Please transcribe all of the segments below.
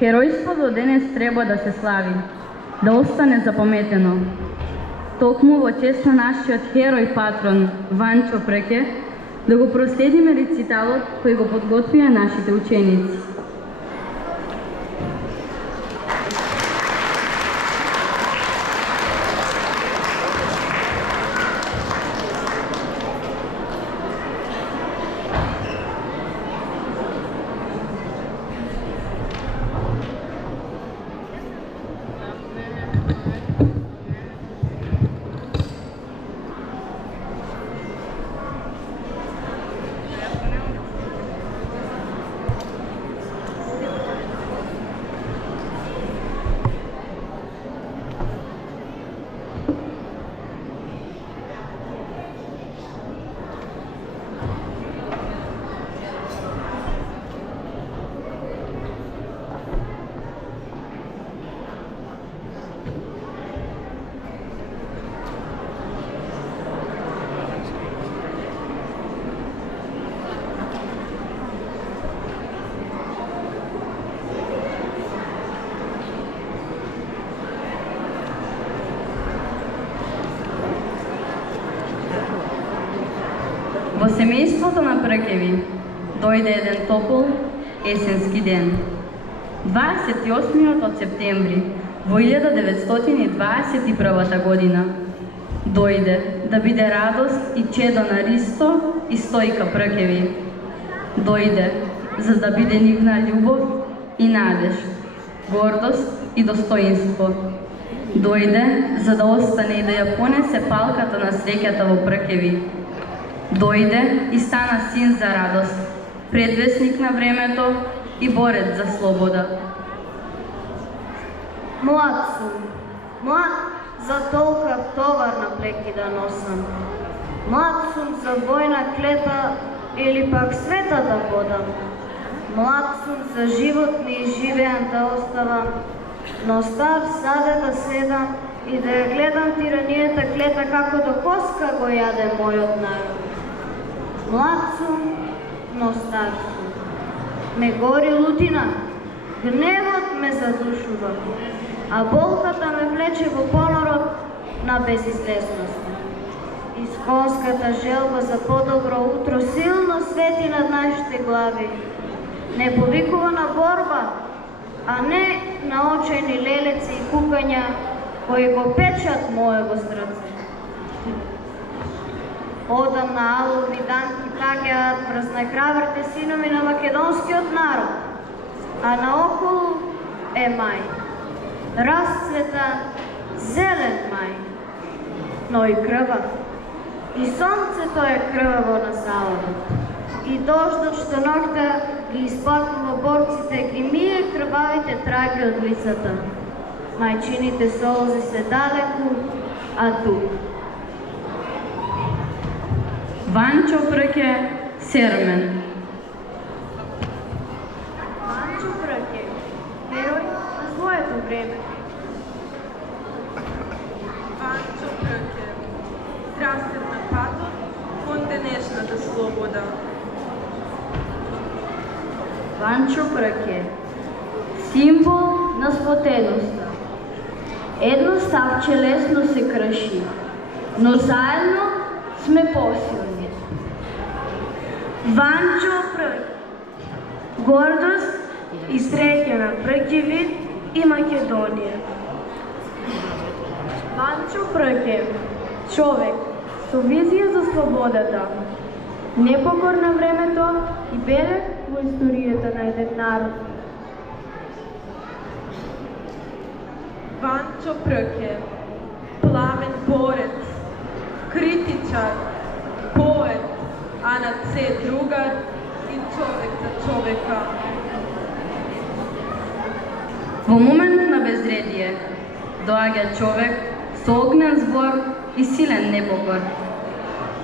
Heroiството денес треба да се слави, да остане запаметено. Токму во чест на нашиот херој патрон Ванчо Прке, да го проследиме рециталот кој го подготвија нашите ученици. Во семејството на Пркеви дојде еден топол есенски ден. 28 од септември во 1921 година дојде да биде радост и чедо на Ристо и Стојка Пркеви. Дојде за да биде нивна љубов и надеж, гордост и достоинство. Дојде за да остане и да ја понесе палката на среќата во Пркеви. Дојде и стана син за радост, предвесник на времето и борец за слобода. Млад сум, млад за толкав товар на плеки да носам. Млад сум за војна клета или пак света да водам. Млад сум за живот ми и живеан да оставам, но стар саде да седам и да ја гледам тиранијата клета како до коска го јаде мојот народ. Млад сум, но стар сум. Ме гори лутина, гневот ме задушува, а болката ме влече во понорот на безизлезност. Исконската желба за подобро утро силно свети над нашите глави. Не повикува на борба, а не на очени лелеци и кукања кои го печат моего срце. Одам на алови данки паѓаат празнахрабрите синови на македонскиот народ, а наоколу е мај. Расцветан, зелен мај, но и крвав. И сонцето е крваво на залавот. И дождот што ноќта ги исплакува борците, ги мие крвавите траги од лицата. Мајчините солзи се далеку, а тук. Ванчо Прке, Сермен. Ванчо Прке, херој на своето време. Ванчо Прке, страстен на патот кон денешната слобода. Ванчо Прке, символ на сплотеноста. Едно ставче лесно се крши, но заедно сме посилни. Ванчо Прке, гордост и среќа на Пркеви и Македонија. Ванчо Прке, човек со визија за слободата, непокор на времето и белег во историјата на еден народ. Ванчо Прке, пламен борец, критичар, поет, а над се другар и човек за човека. Во момент на безредие доаѓа човек со огнен збор и силен непокор.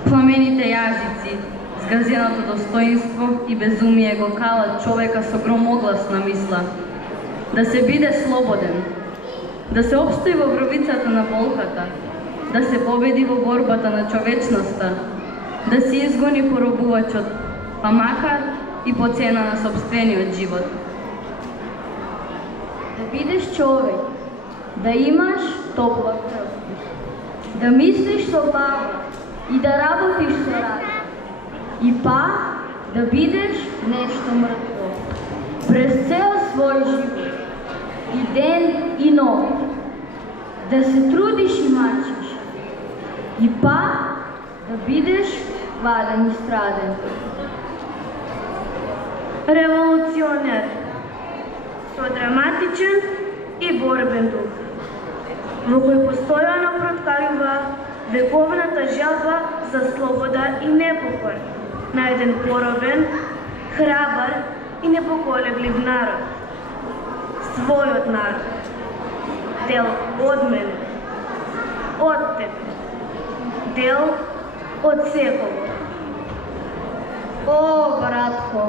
Пламените јазици, згазеното достоинство и безумие го калат човека со громогласна мисла. Да се биде слободен, да се опстои во вровицата на болката, да се победи во борбата на човечноста, да се изгони поробувачот, па макар и по цена на собствениот живот. да бидеш човек, да имаш топла крв, да мислиш со глава и да работиш со рака, и па да бидеш нешто мртво. През цел свој живот, и ден и ноќ, да се трудиш и мачиш, и па да бидеш гладен и страден. Револуционер со драматичен и борбен дух, во кој постојано проткарува вековната жалба за слобода и непокор на еден поробен, храбар и непоколеблив народ. Својот народ, дел од мене, од тебе, дел од секого. О, братко,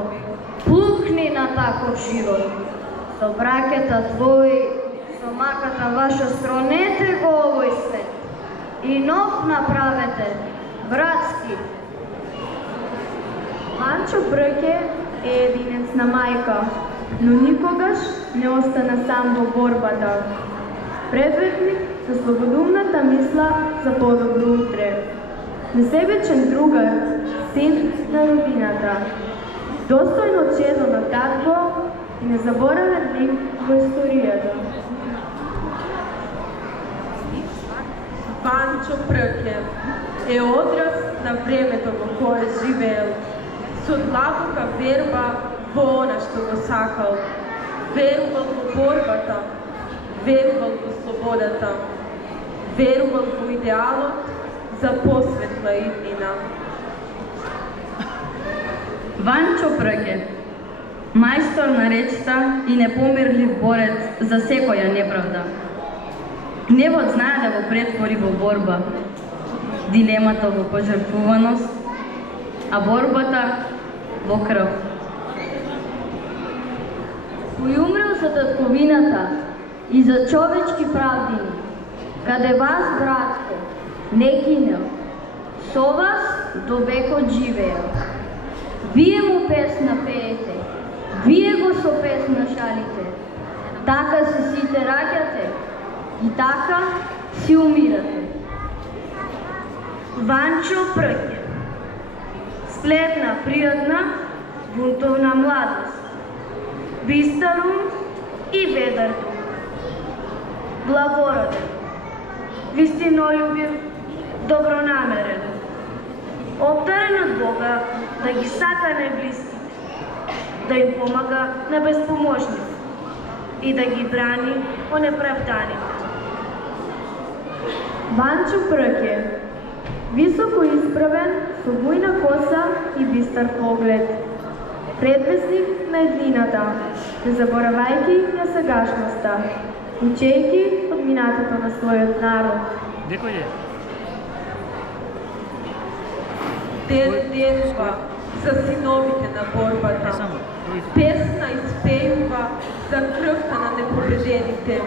пукни на таков живот. Со браќата твои, со маката ваша стронете го овој свет. И нов направете, братски. Ванчо Брке е единец на мајка, но никогаш не остана сам во борбата. Предветник за слободумната мисла за подобро утре. Несебечен другар, син на родината. Достојно чедо на татко и незаборавен лик во историјата. Ванчо Брке е одраз на времето во кое живеел, со длабока верба во она што го сакал. Верувал во борбата, верувал во слободата, верувал во идеалот за посветла иднина. Ванчо Брке, мајстор на речта и непомирлив борец за секоја неправда. Гневот знае да го претвори во борба, дилемата во пожртвуваност, а борбата во крв. Кој умрел за татковината и за човечки правдини, каде вас, братко, не кинел, со вас до векот живеел. Вие му песна пеете, вие го со песна шалите, така се сите раѓате и така си умирате. Ванчо Брке, сплетна, пријатна, бунтовна младост, бистар ум и ведар дух, благороден, вистинолюбив, добронамерен, обдарен од Бога да ги сакане близките, да им помага на безпоможните и да ги брани од неправданите. Ванчо Брке, високо исправен, со бујна коса и бистар поглед. Предвестник на еднината, не заборавајќи на сегашноста, учејќи од минатото на својот народ. Некој е? Денува за синовите на борбата. Песна испејува за крвта на непобедените.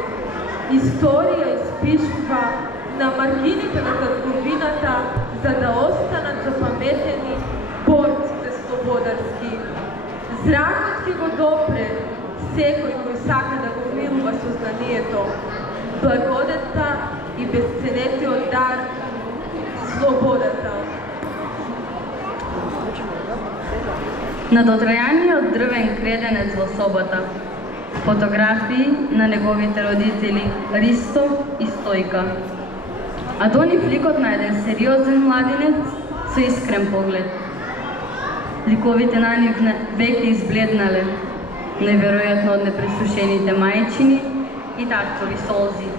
Историја испишува на маргините на татковината, за да останат запаметени борците слободарски. Зракот ќе го допре секој кој сака да го милува сознанието, благодата и безценетиот дар, слободата. На дотрајаниот дрвен креденец во собата, фотографии на неговите родители Ристо и Стојка. А до нив ликот на еден сериозен младинец со искрен поглед. Ликовите на нив веќе избледнале, неверојатно од непресушените мајчини и таткови солзи.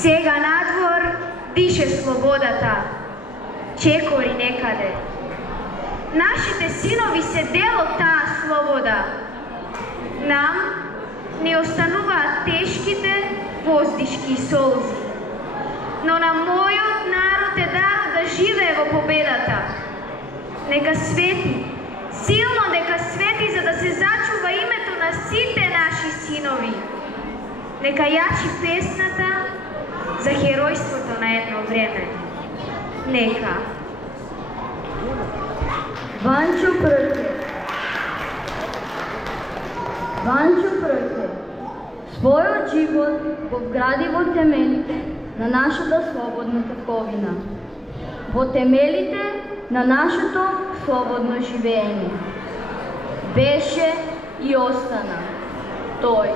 Сега надвор дише слободата, чекори некаде. Нашите синови се дел од таа слобода. Нам не остануваат тешките воздишки и солзи. Но на мојот народ е дарот да живее во победата. Нека свети, силно нека свети, за да се зачува името на сите наши синови. Нека јачи песната за херојството на едно време. Нека. Ванчо Прке. Ванчо Прке својот живот го вгради во темелите на нашата слободна татковина, во темелите на нашето слободно живење. Беше и остана тој